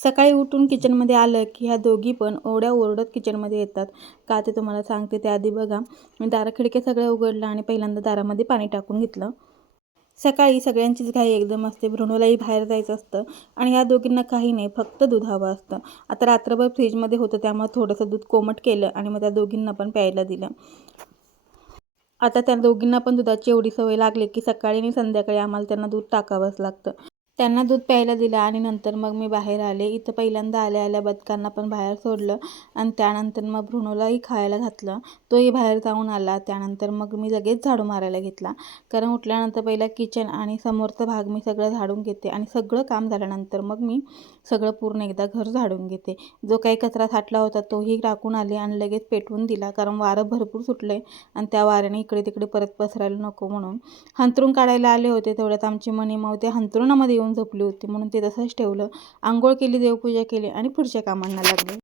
सकाळी उठून किचनमध्ये आलं की ह्या दोघी पण ओरड्या ओरडत किचनमध्ये येतात. का ते तुम्हाला सांगते. त्याआधी बघा, मी दारं खिडक्या सगळं उघडलं आणि पहिल्यांदा दारामध्ये पाणी टाकून घेतलं. सकाळी सगळ्यांचीच घाई एकदम असते. भ्रूणलाही बाहेर जायचं असतं आणि ह्या दोघींना काही नाही, फक्त दूध हवं असतं. आता रात्रभर फ्रीजमध्ये होतं त्यामुळे थोडंसं दूध कोमट केलं आणि मग त्या दोघींना पण प्यायला दिलं. आता त्या दोघींना पण दुधाची एवढी सवय लागली की सकाळी आणि संध्याकाळी आम्हाला त्यांना दूध टाकावंच लागतं. त्यांना दूध प्यायला दिलं आणि नंतर मग मी बाहेर आले. इथं पहिल्यांदा आल्या आल्या बदकांना पण बाहेर सोडलं आणि त्यानंतर मग भ्रूणलाही खायला घातलं. तोही बाहेर जाऊन आला. त्यानंतर मग मी लगेच झाडू मारायला घेतला, कारण उठल्यानंतर पहिला किचन आणि समोरचा भाग मी सगळं झाडून घेते आणि सगळं काम झाल्यानंतर मग मी सगळं पूर्ण एकदा घर झाडून घेते. जो काही कचरा साठला होता तोही टाकून आले आणि लगेच पेटवून दिला, कारण वारं भरपूर सुटलं आहे आणि त्या वाऱ्याने इकडे तिकडे परत पसरायला नको म्हणून. अंथरूण काढायला आले होते तेवढ्यात आमची मनीमाऊ त्या अंथरुणामध्ये येऊन झोपली होती, म्हणून ते तसंच ठेवलं. अंघोळ केली, देवपूजा केली आणि पुढच्या कामांना लागले.